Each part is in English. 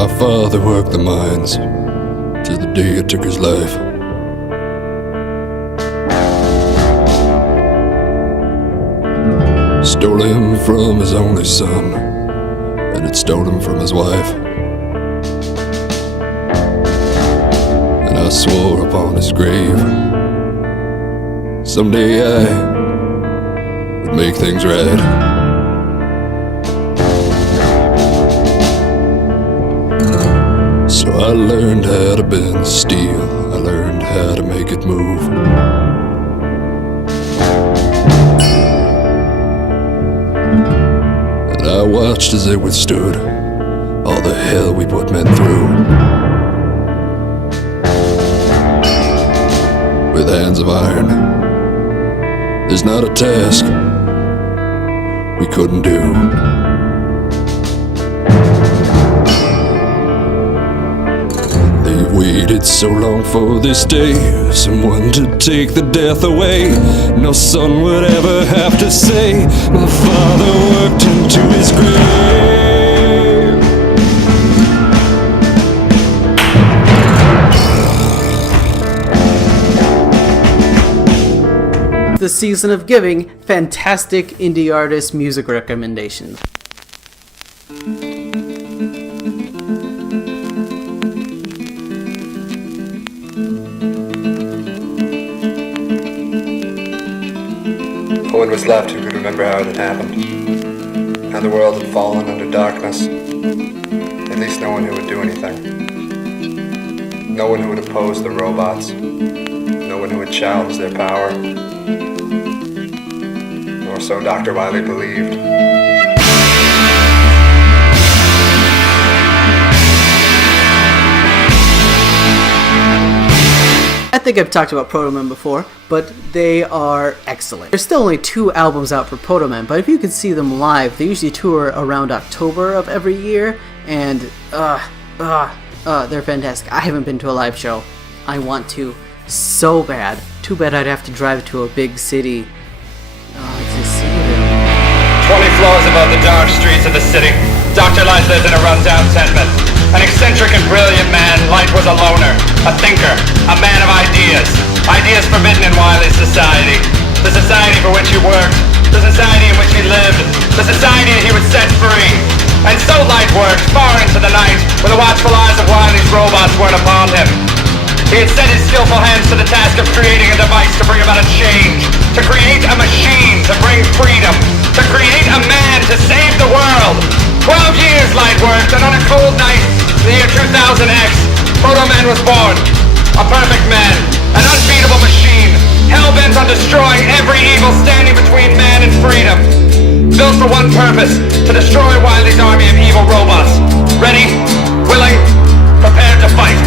My father worked the mines till the day he took his life. Stole him from his only son, and it stole him from his wife. And I swore upon his grave, someday I would make things right. So I learned how to bend steel, I learned how to make it move. And I watched as they withstood all the hell we put men through. With hands of iron, there's not a task we couldn't do. Waited so long for this day, someone to take the death away. No son would ever have to say, my father worked into his grave. The season of giving fantastic indie artist music recommendations. No one was left who could remember how it had happened. How the world had fallen under darkness. At least no one who would do anything. No one who would oppose the robots. No one who would challenge their power. Or so Dr. Wily believed. I think I've talked about Protoman before, but they are excellent. There's still only 2 albums out for Protoman, but if you can see them live, they usually tour around October of every year, and they're fantastic. I haven't been to a live show. I want to so bad. Too bad I'd have to drive to a big city to see them. 20 floors above the dark streets of the city, Dr. Light lived in a rundown tenement. An eccentric and brilliant man, Light was a loner, a thinker, a man of ideas. Ideas forbidden in Wiley's society. The society for which he worked, the society in which he lived, the society that he would set free. And so Light worked far into the night, when the watchful eyes of Wiley's robots weren't upon him. He had set his skillful hands to the task of creating a device to bring about a change, to create a machine to bring freedom, to create a man to save the world. 12 years Light worked, and on a cold night, the year 2000X, Protoman was born. A perfect man, an unbeatable machine, hell-bent on destroying every evil standing between man and freedom. Built for one purpose, to destroy Wily's army of evil robots. Ready, willing, prepared to fight.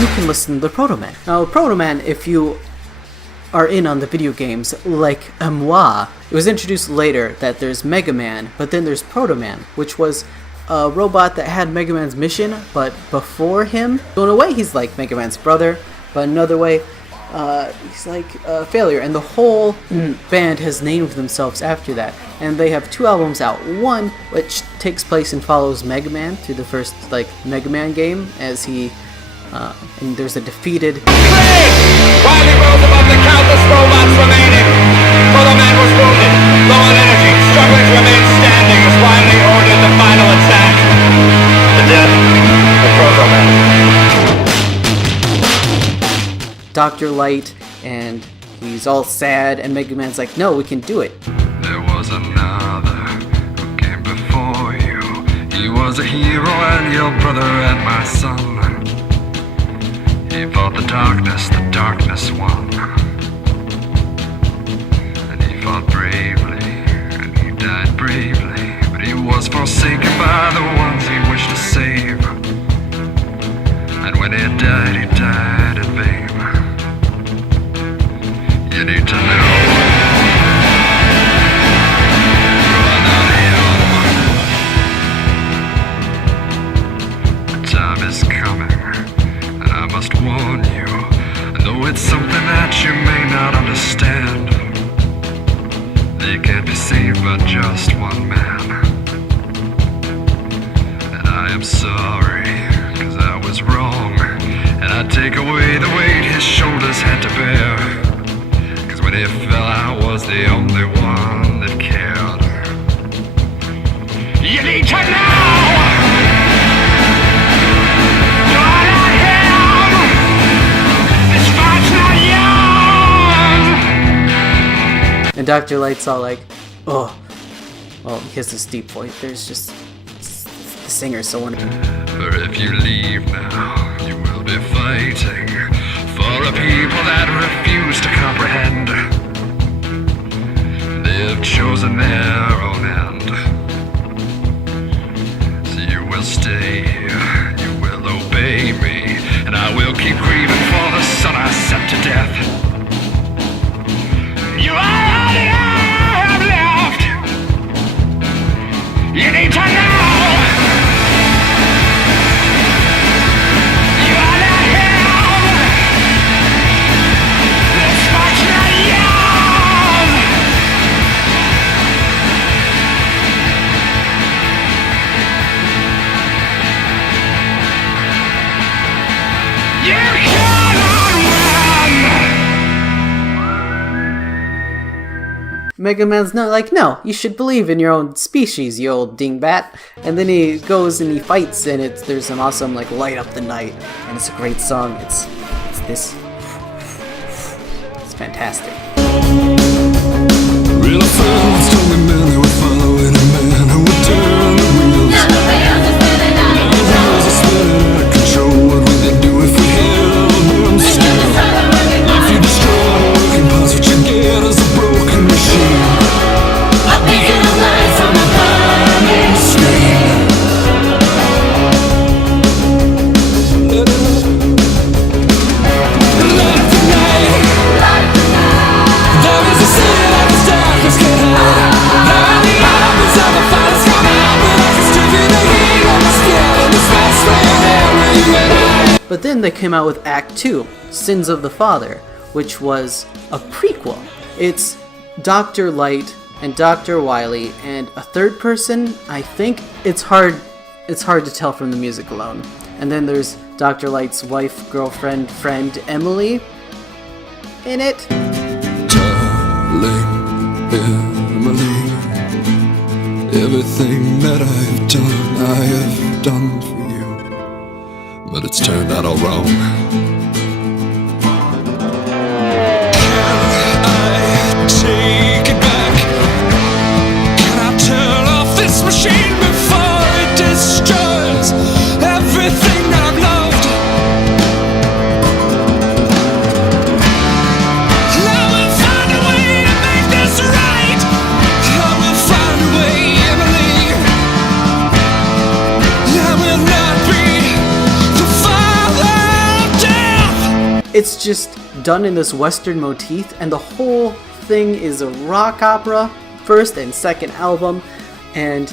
You can listen to Protoman. Now, Protoman, if you are in on the video games, like moi, it was introduced later that there's MegaMan, but then there's Protoman, which was a robot that had Mega Man's mission, but before him. So in a way, he's like Mega Man's brother, but another way, he's like a failure. And the whole band has named themselves after that. And they have 2 albums out. One, which takes place and follows Mega Man through the first Mega Man game, as he and there's a defeated. Wily rose above the countless robots remaining. Protoman was wounded, low on energy, struggling to remain standing as Wily ordered the final attack. The death of Protoman. Dr. Light, and he's all sad, and Mega Man's like, no, we can do it. There was another who came before you. He was a hero and your brother and my son. He fought the darkness won. And he fought bravely, and he died bravely. But he was forsaken by the ones he wished to save. And when he died in vain. You need to know. Run on him. The time is coming. I must warn you, though it's something that you may not understand. They can't be saved by just one man. And I I am sorry, 'cause I was wrong. And I take away the weight his shoulders had to bear. 'Cause when he fell, I was the only one that cared. You need to know! You're not him! This fight's not yours! And Dr. Light's all like, oh, well, he has this deep voice. There's just, the singer's so wonderful. For if you leave now, you will be fighting for a people that refuse to comprehend. They've chosen their own end. So you will stay, you will obey me, and I will keep grieving for the son I sent to death. You are all that I have left. You need to know. Mega Man's not like, no, you should believe in your own species, you old dingbat. And then he goes and he fights, and there's some awesome like light up the night, and it's a great song. It's this. It's fantastic. Real friends told me men they would follow any man who would turn the wheels. Now the wheels are spinning out of control. What would they do if we held them still? If you destroy the working parts, what you get is a broken machine. A beacon of light from a burning screen. Light the night. There is a city that is darkness can hide. There are the elements of the fighters come out, but I can still feel the heat on my skin in this fast lane air where you and I. But then they came out with Act 2, Sins of the Father, which was a prequel. It's Dr. Light and Dr. Wily and a third person. I think it's hard to tell from the music alone. And then there's Dr. Light's wife, girlfriend, friend Emily in it. Darling Emily, everything that I've done for you, but it's turned out all wrong. Take it back. Can I turn off this machine before it destroys everything I've loved? I will find a way to make this right. I will find a way, Emily. I will not be the father of death. It's just done in this Western motif, and the whole thing is a rock opera, first and second album, and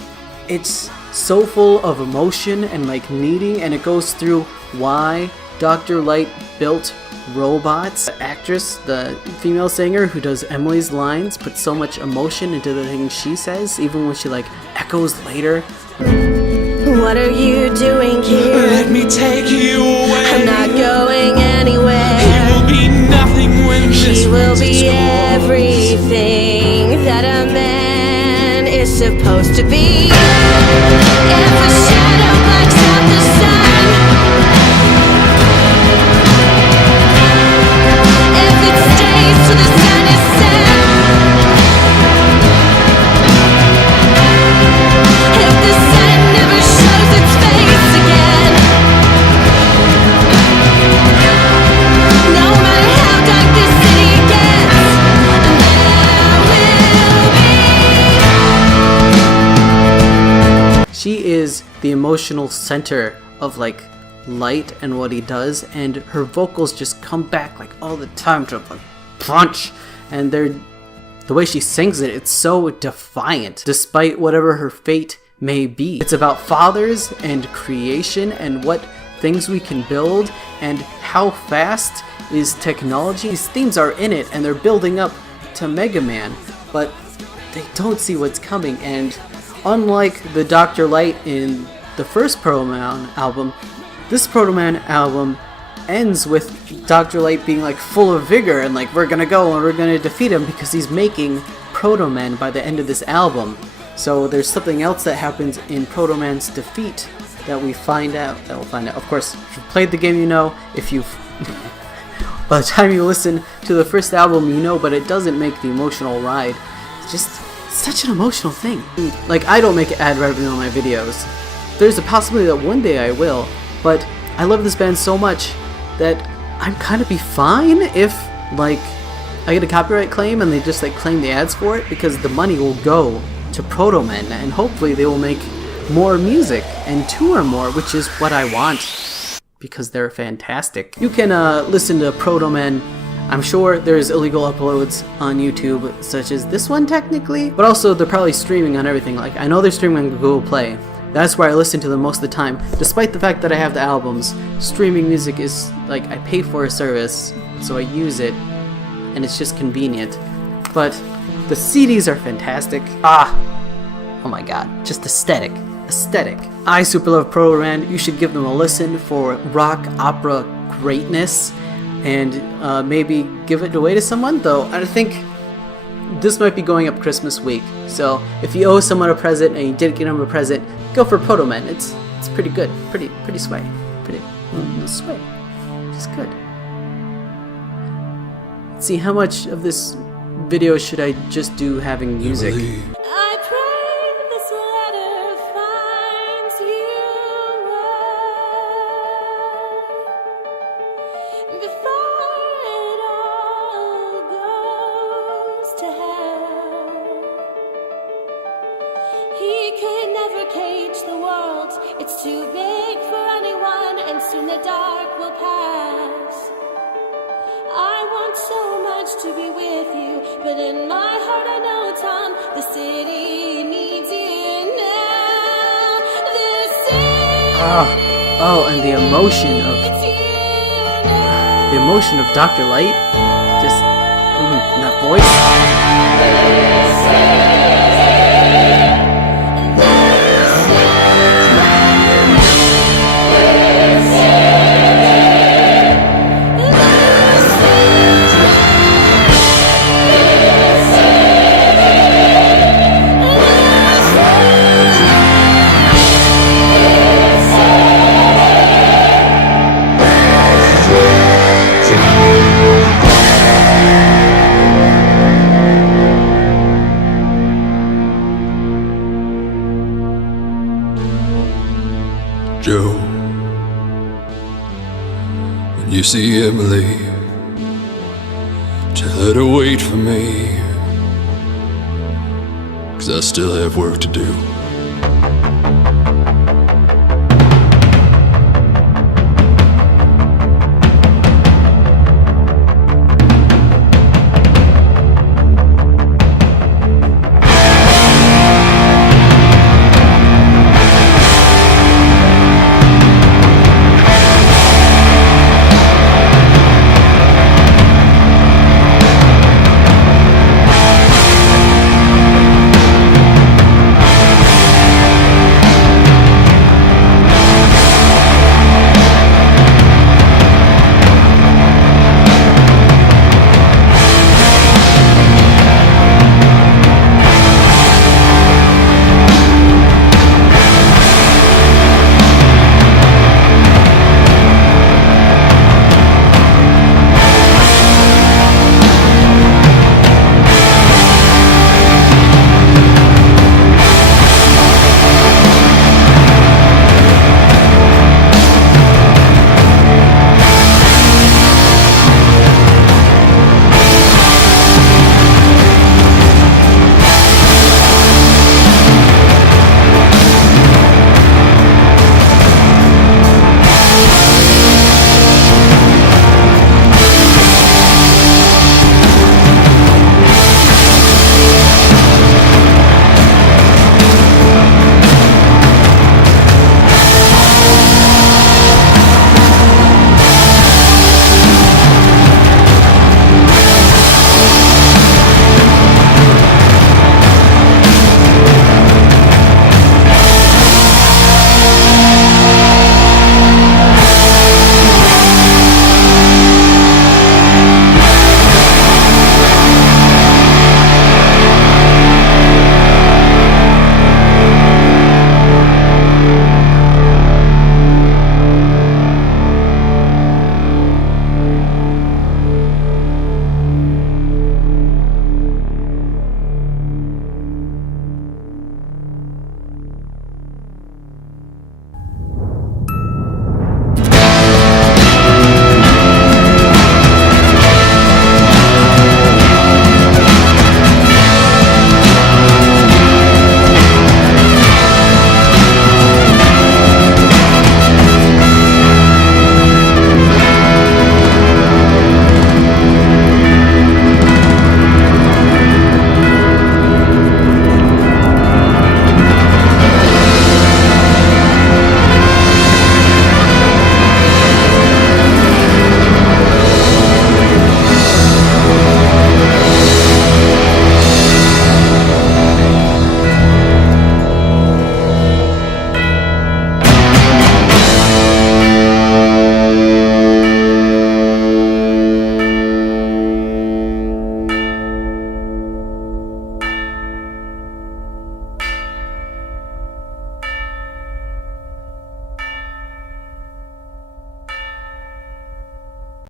it's so full of emotion and like needing, and it goes through why Dr. Light built robots. The actress, the female singer who does Emily's lines, puts so much emotion into the things she says, even when she like echoes later. What are you doing here? Let me take you away. I'm not going anywhere. It will be nothing when this He will runs its be course. everything that a man is supposed to be. If a shadow blacks out the sun, if it stays till the sun is set, if the sun never shows its face again, no matter how dark this city gets, there will be. She is the emotional center of like Light and what he does, and her vocals just come back like all the time to like punch, and the way she sings it, it's so defiant despite whatever her fate may be. It's about fathers and creation and what things we can build and how fast is technology. These themes are in it and they're building up to Mega Man, but they don't see what's coming. And unlike the Dr. Light in the first Protoman album, this Protoman album ends with Dr. Light being like full of vigor and like, we're gonna go and we're gonna defeat him because he's making Protomen by the end of this album. So there's something else that happens in Protoman's defeat that we'll find out. Of course, if you've played the game, you know. If you've by the time you listen to the first album, you know, but it doesn't make the emotional ride. It's just such an emotional thing. Like, I don't make ad revenue on my videos. There's a possibility that one day I will, but I love this band so much that I'm kind of be fine if, like, I get a copyright claim and they just, like, claim the ads for it, because the money will go to Protomen, and hopefully they will make more music and tour more, which is what I want, because they're fantastic. You can listen to Protomen. I'm sure there's illegal uploads on YouTube, such as this one technically, but also they're probably streaming on everything. Like, I know they're streaming on Google Play. That's where I listen to them most of the time. Despite the fact that I have the albums, streaming music is, like, I pay for a service, so I use it, and it's just convenient. But the CDs are fantastic. Oh my god, just aesthetic. I super love Protoman. You should give them a listen for rock opera greatness, and maybe give it away to someone, though I think this might be going up Christmas week. So if you owe someone a present and you didn't get them a present, go for Protoman. It's pretty good, pretty sway, sway, just good. Let's see, how much of this video should I just do having music? I pray this letter finds you well before it all goes to hell. He could never cage the world, it's too big for anyone, and soon the dark will pass. I want so much to be with you, but in my heart I know, Tom, the city needs you now. The city And the emotion of Dr. Light, just that voice. Joe, when you see Emily, tell her to wait for me, 'cause I still have work to do.